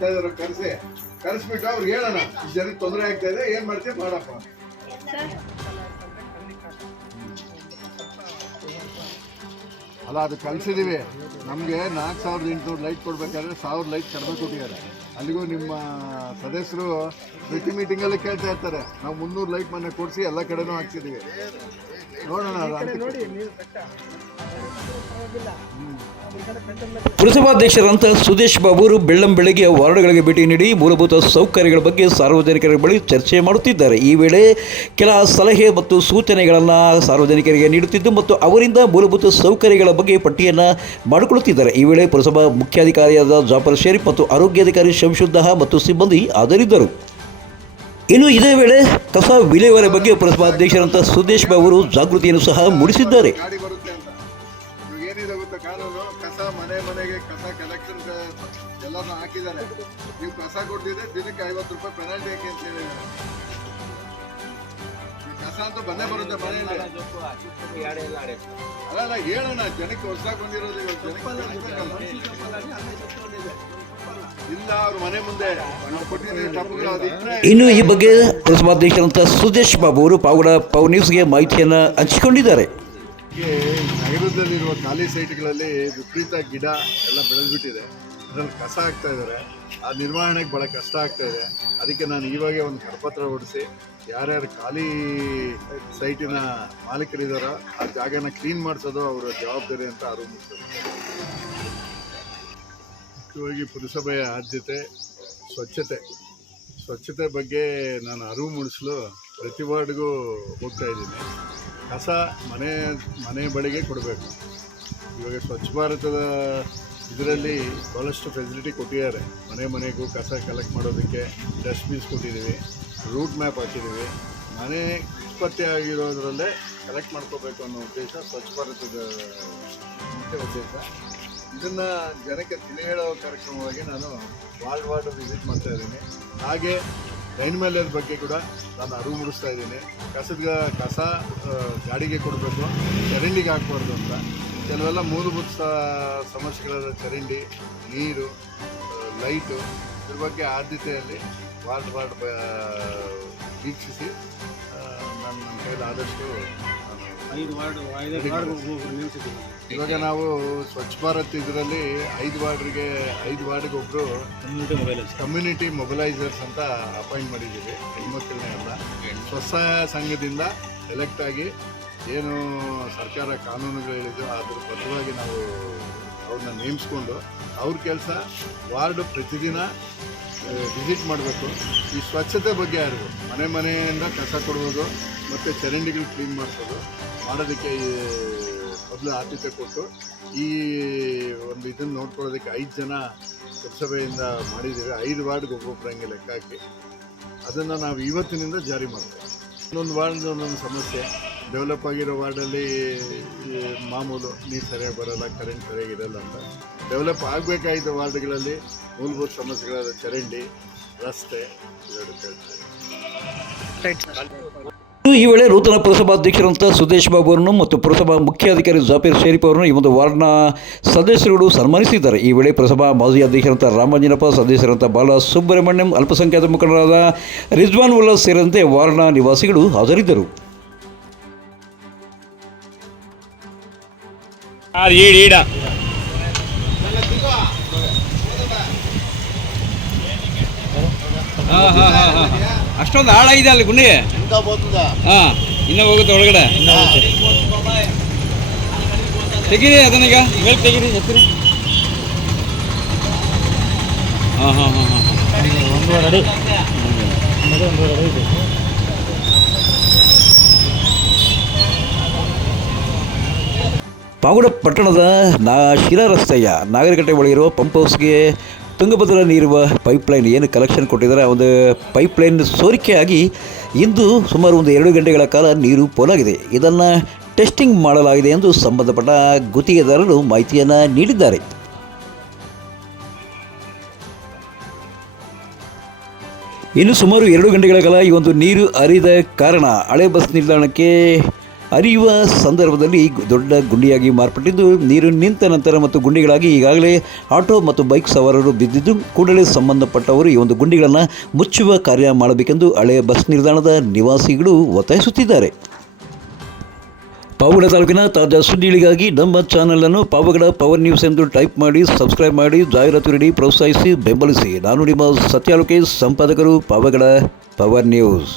ಬರ್ತಾ ಇದಾರೆ ಕರೆಸ್ಬಿಟ್ಟು ಅವ್ರಿಗೆ ಹೇಳೋಣ ಜನಕ್ಕೆ ತೊಂದರೆ ಆಗ್ತಾ ಇದೆ, ಏನ್ ಮಾಡ್ತೀವಿ ಮಾಡಪ್ಪ. ಅಲ್ಲ ಅದು ಕಳಿಸಿದೀವಿ. ನಮಗೆ 4800 ಲೈಟ್ ಕೊಡ್ಬೇಕಾದ್ರೆ 1000 ಲೈಟ್ ಕಡಿಮೆ ಕೊಟ್ಟಿದ್ದಾರೆ. ಅಲ್ಲಿಗೂ ನಿಮ್ಮ ಸದಸ್ಯರು ಪ್ರತಿ ಮೀಟಿಂಗಲ್ಲಿ ಕೇಳ್ತಾ ಇರ್ತಾರೆ. ನಾವು 300 ಲೈಟ್ ಮನೆ ಕೊಡಿಸಿ ಎಲ್ಲ ಕಡೆನೂ ಹಾಕ್ಸಿದೀವಿ. ನೋಡೋಣ. ಪುರಸಭಾಧ್ಯಕ್ಷರಂತ ಸುದೇಶ್ ಬಾಬು ಅವರು ಬೆಳ್ಳಂಬೆಳಗ್ಗೆ ವಾರ್ಡ್ಗಳಿಗೆ ಭೇಟಿ ನೀಡಿ ಮೂಲಭೂತ ಸೌಕರ್ಯಗಳ ಬಗ್ಗೆ ಸಾರ್ವಜನಿಕರ ಬಳಿ ಚರ್ಚೆ ಮಾಡುತ್ತಿದ್ದಾರೆ. ಈ ವೇಳೆ ಕೆಲ ಸಲಹೆ ಮತ್ತು ಸೂಚನೆಗಳನ್ನು ಸಾರ್ವಜನಿಕರಿಗೆ ನೀಡುತ್ತಿದ್ದು ಮತ್ತು ಅವರಿಂದ ಮೂಲಭೂತ ಸೌಕರ್ಯಗಳ ಬಗ್ಗೆ ಪಟ್ಟಿಯನ್ನು ಮಾಡಿಕೊಳ್ಳುತ್ತಿದ್ದಾರೆ. ಈ ವೇಳೆ ಪುರಸಭಾ ಮುಖ್ಯಾಧಿಕಾರಿಯಾದ ಜಾಫರ್ ಶರೀಫ್ ಮತ್ತು ಆರೋಗ್ಯಾಧಿಕಾರಿ ಶಂಶುದ್ದಹ ಮತ್ತು ಸಿಬ್ಬಂದಿ ಹಾಜರಿದ್ದರು. ಇನ್ನು ಇದೇ ವೇಳೆ ಕಸ ವಿಲೇವಾರಿ ಬಗ್ಗೆ ಪುರಸಭಾಧ್ಯಕ್ಷರಂತ ಸುದೇಶ್ ಬಾಬು ಅವರು ಜಾಗೃತಿಯನ್ನು ಸಹ ಮೂಡಿಸಿದ್ದಾರೆ. ಕಾನೂನು ಕಸ ಮನೆಗೆ ಕಸ ಕಲೆಕ್ಷನ್ ಎಲ್ಲಾನು ಹಾಕಿದ್ದಾರೆ. ನೀವು ಕಸ ಕೊಡ್ತಿದ್ರೆ ದಿನಕ್ಕೆ 50 ರೂಪಾಯಿ ಪೆನಾಲ್ಟಿ ಹಾಕಿ ಅಂತ ಹೇಳಿದ್ದಾರೆ. ಕಸ ಅಂತೂ ಬಂದೇ ಬರುತ್ತೆ ಮನೆಯಲ್ಲಿ. ಅಲ್ಲ ಹೇಳೋಣ ಜನಕ್ಕೆ ಹೊಸದಾಗಿ ಬಂದಿರೋದು. ಇಲ್ಲ ಅವ್ರ ಮನೆ ಮುಂದೆ ಇನ್ನು ಈ ಬಗ್ಗೆ ಪುರಸಭಾಧ್ಯಕ್ಷರಂತ ಸುದೇಶ್ ಬಾಬು ಅವರು ಪಾವಗಡ ಪವರ್ ನ್ಯೂಸ್ಗೆ ಮಾಹಿತಿಯನ್ನು ಹಂಚಿಕೊಂಡಿದ್ದಾರೆ. ನಗರದಲ್ಲಿರುವ ಖಾಲಿ ಸೈಟ್ಗಳಲ್ಲಿ ವಿಪರೀತ ಗಿಡ ಎಲ್ಲ ಬೆಳೆದ್ಬಿಟ್ಟಿದೆ. ಅದರಲ್ಲಿ ಕಸ ಹಾಕ್ತಾ ಇದ್ದಾರೆ. ಆ ನಿರ್ವಹಣೆಗೆ ಭಾಳ ಕಷ್ಟ ಆಗ್ತಾ ಇದೆ. ಅದಕ್ಕೆ ನಾನು ಇವಾಗೆ ಒಂದು ಕರಪತ್ರ ಹೊಡಿಸಿ ಯಾರ್ಯಾರು ಖಾಲಿ ಸೈಟಿನ ಮಾಲೀಕರಿದ್ದಾರೋ ಆ ಜಾಗನ ಕ್ಲೀನ್ ಮಾಡಿಸೋದು ಅವರ ಜವಾಬ್ದಾರಿ ಅಂತ ಅರಿವು ಮೂಡಿಸೋದು. ಮುಖ್ಯವಾಗಿ ಪುರಸಭೆಯ ಆದ್ಯತೆ ಸ್ವಚ್ಛತೆ ಬಗ್ಗೆ ನಾನು ಅರಿವು ಮೂಡಿಸಲು ಪ್ರತಿ ವಾರ್ಡ್ಗೂ ಹೋಗ್ತಾ ಇದ್ದೀನಿ. ಕಸ ಮನೆ ಬಳಿಗೆ ಕೊಡಬೇಕು. ಇವಾಗ ಸ್ವಚ್ಛ ಭಾರತದ ಇದರಲ್ಲಿ ಭಾಳಷ್ಟು ಫೆಸಿಲಿಟಿ ಕೊಟ್ಟಿದ್ದಾರೆ. ಮನೆಗೂ ಕಸ ಕಲೆಕ್ಟ್ ಮಾಡೋದಕ್ಕೆ ಡಸ್ಟ್ಬಿನ್ಸ್ ಕೊಟ್ಟಿದ್ದೀವಿ, ರೂಟ್ ಮ್ಯಾಪ್ ಹಾಕಿದ್ದೀವಿ. ಮನೆ ಉತ್ಪತ್ತಿ ಆಗಿರೋದ್ರಲ್ಲೇ ಕಲೆಕ್ಟ್ ಮಾಡ್ಕೋಬೇಕು ಅನ್ನೋ ಉದ್ದೇಶ ಸ್ವಚ್ಛ ಭಾರತದ ಮುಖ್ಯ ಉದ್ದೇಶ. ಇದನ್ನು ಜನಕ್ಕೆ ತಿಳಿ ಹೇಳೋ ಕಾರ್ಯಕ್ರಮವಾಗಿ ನಾನು ವಾರ್ಡ್ ವಿಸಿಟ್ ಮಾಡ್ತಾ ಇದ್ದೀನಿ. ಹಾಗೆ ರೈನ್ ಮೇಲದ ಬಗ್ಗೆ ಕೂಡ ನಾನು ಅರಿವು ಮೂಡಿಸ್ತಾ ಇದ್ದೀನಿ. ಕಸ ಗಾಡಿಗೆ ಕೊಡಬೇಕು, ಚರಂಡಿಗೆ ಹಾಕ್ಬಾರ್ದು ಅಂತ. ಕೆಲವೆಲ್ಲ ಮೂಲಭೂತ ಸಮಸ್ಯೆಗಳಾದ ಚರಂಡಿ, ನೀರು, ಲೈಟು, ಇದ್ರ ಬಗ್ಗೆ ಆದ್ಯತೆಯಲ್ಲಿ ವಾರ್ಡ್ ವೀಕ್ಷಿಸಿ ನನ್ನ ಕೈಲಿ ಆದಷ್ಟು ಇವಾಗ ನಾವು ಸ್ವಚ್ಛ ಭಾರತ್ ಇದರಲ್ಲಿ 5 ವಾರ್ಡ್ಗೆ ಒಬ್ಬರು ಕಮ್ಯುನಿಟಿ ಮೊಬಲೈಸರ್ಸ್ ಅಂತ ಅಪಾಯಿಂಟ್ ಮಾಡಿದ್ದೀವಿ. ಹೆಣ್ಮಕ್ಳನ್ನೇ ಎಲ್ಲ ಸ್ವಸಹಾಯ ಸಂಘದಿಂದ ಎಲೆಕ್ಟ್ ಆಗಿ ಏನು ಸರ್ಕಾರ ಕಾನೂನುಗಳು ಹೇಳಿದ್ರು ಅದ್ರ ಬದ್ಧವಾಗಿ ನಾವು ಅವ್ರನ್ನ ನೇಮಿಸ್ಕೊಂಡು ಅವ್ರ ಕೆಲಸ ವಾರ್ಡ್ ಪ್ರತಿದಿನ ವಿಸಿಟ್ ಮಾಡಬೇಕು. ಈ ಸ್ವಚ್ಛತೆ ಬಗ್ಗೆ ಅರಿವು, ಮನೆಯಿಂದ ಕಸ ಕೊಡುವುದು ಮತ್ತು ಚರಂಡಿಗಳು ಕ್ಲೀನ್ ಮಾಡೋದಕ್ಕೆ ಮೊದಲು ಆದ್ಯತೆ ಕೊಟ್ಟು ಈ ಒಂದು ಇದನ್ನು ನೋಡ್ಕೊಳ್ಳೋದಕ್ಕೆ 5 ಜನ ಪುರಸಭೆಯಿಂದ ಮಾಡಿದ್ದೀವಿ. 5 ವಾರ್ಡ್ಗೆ ಒಬ್ಬೊಬ್ಬರು ಹಂಗೆ ಲೆಕ್ಕ ಹಾಕಿ ಅದನ್ನು ನಾವು ಇವತ್ತಿನಿಂದ ಜಾರಿ ಮಾಡ್ತೇವೆ. ಒಂದೊಂದು ವಾರ್ಡ್ ಒಂದೊಂದು ಸಮಸ್ಯೆ. ಡೆವಲಪ್ ಆಗಿರೋ ವಾರ್ಡಲ್ಲಿ ಮಾಮೂಲು ನೀರು ಸರಿಯಾಗಿ ಬರೋಲ್ಲ, ಕರೆಂಟ್ ಸರಿಯಾಗಿರಲ್ಲ ಅಂತ. ಡೆವಲಪ್ ಆಗಬೇಕಾಗಿದ್ದ ವಾರ್ಡ್ಗಳಲ್ಲಿ ಮೂಲಭೂತ ಸಮಸ್ಯೆಗಳಾದ ಚರಂಡಿ, ರಸ್ತೆ ಇವೆರಡು ಕೇಳ್ತೇವೆ. ಈ ವೇಳೆ ನೂತನ ಪುರಸಭಾಧ್ಯಕ್ಷರಂತ ಸುದೇಶ್ ಬಾಬು ಅವರನ್ನು ಮತ್ತು ಪುರಸಭಾ ಮುಖ್ಯಾಧಿಕಾರಿ ಜಾಫರ್ ಶರೀಫ್ ಅವರನ್ನು ಈ ಒಂದು ವಾರ್ಡ್ನ ಸದಸ್ಯರುಗಳು ಸನ್ಮಾನಿಸಿದ್ದಾರೆ. ಈ ವೇಳೆ ಪುರಸಭಾ ಮಾಜಿ ಅಧ್ಯಕ್ಷರಂತ ರಾಮಂಜನಪ್ಪ, ಸದಸ್ಯರಂತ ಬಾಲ ಸುಬ್ರಹ್ಮಣ್ಯಂ, ಅಲ್ಪಸಂಖ್ಯಾತ ಮುಖಂಡರಾದ ರಿಜ್ವಾನ್ ಉಲ್ಲಾ ಸೇರಿದಂತೆ ವಾರ್ಡ್ನ ನಿವಾಸಿಗಳು ಹಾಜರಿದ್ದರು. ಅಷ್ಟೊಂದು ಆಳ ಇದೆ ಅಲ್ಲಿ ಗುಂಡಿ. ಹಾಂ, ಇನ್ನೂ ಹೋಗುತ್ತೆ ಒಳಗಡೆ. ತೆಗೀರಿ ಅದನ್ನೀಗ ಮೇಲೆ ತೆಗೀರಿ ಎತ್ತಿರಿ. ಹಾಂ ಒಂದೂವರೆ ಅಡಿ ಇದೆ. ಪಾವಗಡ ಪಟ್ಟಣದ ಶಿರಾ ರಸ್ತೆಯ ನಾಗರಿಕಟ್ಟೆ ಬಳಿ ಇರುವ ಪಂಪ್ ಹೌಸ್ಗೆ ತುಂಗಭದ್ರಾ ನೀರುವ ಪೈಪ್ಲೈನ್ ಏನು ಕಲೆಕ್ಷನ್ ಕೊಟ್ಟಿದ್ದಾರೆ, ಆ ಒಂದು ಪೈಪ್ಲೈನ್ ಸೋರಿಕೆಯಾಗಿ ಇಂದು ಸುಮಾರು 2 ಗಂಟೆಗಳ ಕಾಲ ನೀರು ಪೋಲಾಗಿದೆ. ಇದನ್ನು ಟೆಸ್ಟಿಂಗ್ ಮಾಡಲಾಗಿದೆ ಎಂದು ಸಂಬಂಧಪಟ್ಟ ಗುತ್ತಿಗೆದಾರರು ಮಾಹಿತಿಯನ್ನು ನೀಡಿದ್ದಾರೆ. ಇನ್ನು ಸುಮಾರು 2 ಗಂಟೆಗಳ ಕಾಲ ಈ ಒಂದು ನೀರು ಹರಿದ ಕಾರಣ ಹಳೆ ಬಸ್ ನಿಲ್ದಾಣಕ್ಕೆ ಹರಿಯುವ ಸಂದರ್ಭದಲ್ಲಿ ದೊಡ್ಡ ಗುಂಡಿಯಾಗಿ ಮಾರ್ಪಟ್ಟಿದ್ದು ನೀರು ನಿಂತ ನಂತರ ಮತ್ತು ಗುಂಡಿಗಳಾಗಿ ಈಗಾಗಲೇ ಆಟೋ ಮತ್ತು ಬೈಕ್ ಸವಾರರು ಬಿದ್ದಿದ್ದು ಕೂಡಲೇ ಸಂಬಂಧಪಟ್ಟವರು ಈ ಒಂದು ಗುಂಡಿಗಳನ್ನು ಮುಚ್ಚುವ ಕಾರ್ಯ ಮಾಡಬೇಕೆಂದು ಹಳೆಯ ಬಸ್ ನಿಲ್ದಾಣದ ನಿವಾಸಿಗಳು ಒತ್ತಾಯಿಸುತ್ತಿದ್ದಾರೆ. ಪಾವಗಡ ತಾಲೂಕಿನ ತಾಜಾ ಸುದ್ದಿಗಳಿಗಾಗಿ ನಮ್ಮ ಚಾನಲನ್ನು ಪಾವಗಡ ಪವರ್ ನ್ಯೂಸ್ ಎಂದು ಟೈಪ್ ಮಾಡಿ, ಸಬ್ಸ್ಕ್ರೈಬ್ ಮಾಡಿ, ಜಾಹೀರಾತು ನೀಡಿ ಪ್ರೋತ್ಸಾಹಿಸಿ ಬೆಂಬಲಿಸಿ. ನಾನು ನಿಮ್ಮ ಸತ್ಯ ಲೋಕೇಶ್, ಸಂಪಾದಕರು, ಪಾವಗಡ ಪವರ್ ನ್ಯೂಸ್.